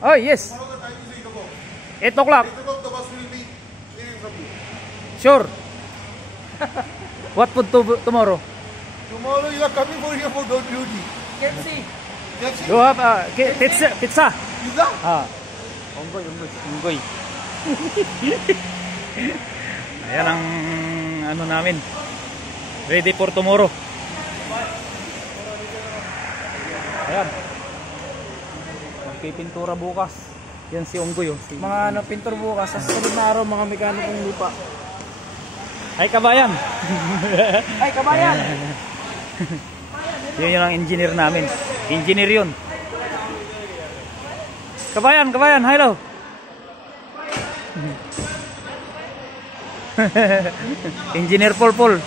Oh, yes. 8 o'clock. 8 o'clock, the bus will be leaving from you. Sure. What food tomorrow? Tomorrow you are coming for here for duty. KFC. You have pizza. Pizza? Ah. Unggoy. Ayan ang ano namin. Ready for tomorrow. Ayan. Magpipintura bukas. Yan si Unggoy. Mga pintor bukas sa susunod na araw, mga mekanikong lupa. Ay kabayan. Ay, kabayan. Yun ang engineer namin. Engineer yun. Kabayan, hello. Engineer Pol.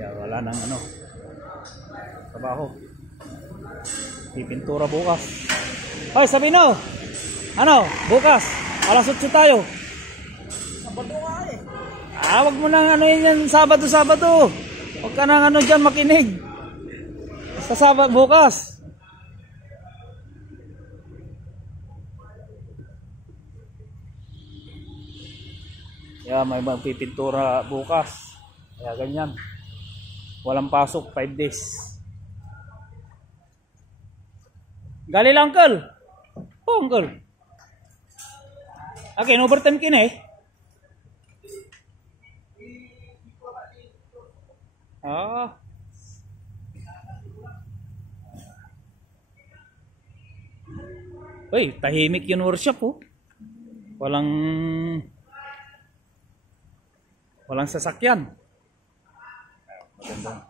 Ya, wala nang ano. Trabaho. Pipintura bukas. Hoy, Sabino. Ano? Bukas. Alas 8 tayo. Sabado nga eh. Wag mo nang ano yan Sabado. Huwag ka nang ano dyan makinig. Sa Sabado bukas. May magpipintura bukas. Kaya ganyan. Walang pasok, 5 days. Gali lang, uncle. Oh, uncle. Okay, overtime kina eh. Uy, tahimik yung workshop oh. Walang sasakyan. Maganda.